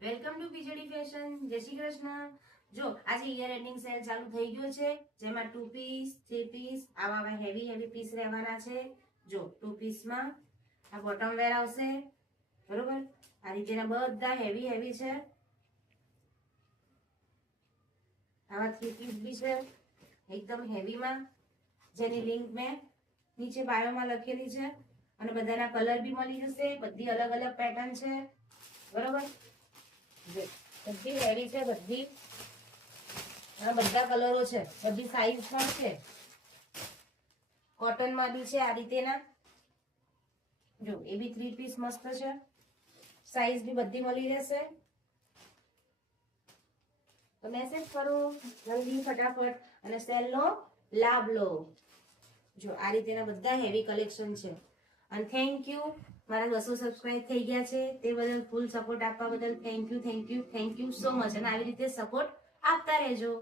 Welcome to પીજેડી fashion. જય શ્રી કૃષ્ણ. જો આજે યર એન્ડિંગ સેલ ચાલુ થઈ ગયો છે, જેમાં 2 પીસ 3 પીસ આવા હેવી પીસ રહેવાના છે. જો 2 પીસમાં આ બોટમ વેર આવશે, બરોબર. આ રીતેના બધા હેવી છે. આવા 3 પીસ બી છે એકદમ હેવીમાં, જેની લિંક મેં નીચે બાયોમાં લખેલી છે. અને બધાના કલર બી મળી જશે. બધી અલગ અલગ પેટર્ન છે, બરોબર. બધી હેવી છે, બધી બધા કલરો છે, બધી સાઈઝ પણ છે. કોટન માં બી છે આ રીતેના. જો એ બી 3 પીસ મસ્ત છે, સાઈઝ બી બધી મળી રહેશે. તો મેસેજ કરો જલ્દી ફટાફટ અને સેલ નો લાભ લો. જો આ રીતેના બધા હેવી કલેક્શન છે. અને થેન્ક યુ, મારા 200 સબસ્ક્રાઇબ થઈ ગયા છે તે બદલ, ફૂલ સપોર્ટ આપવા બદલ થેન્ક યુ સો મચ. અને આવી રીતે સપોર્ટ આપતા રહેજો.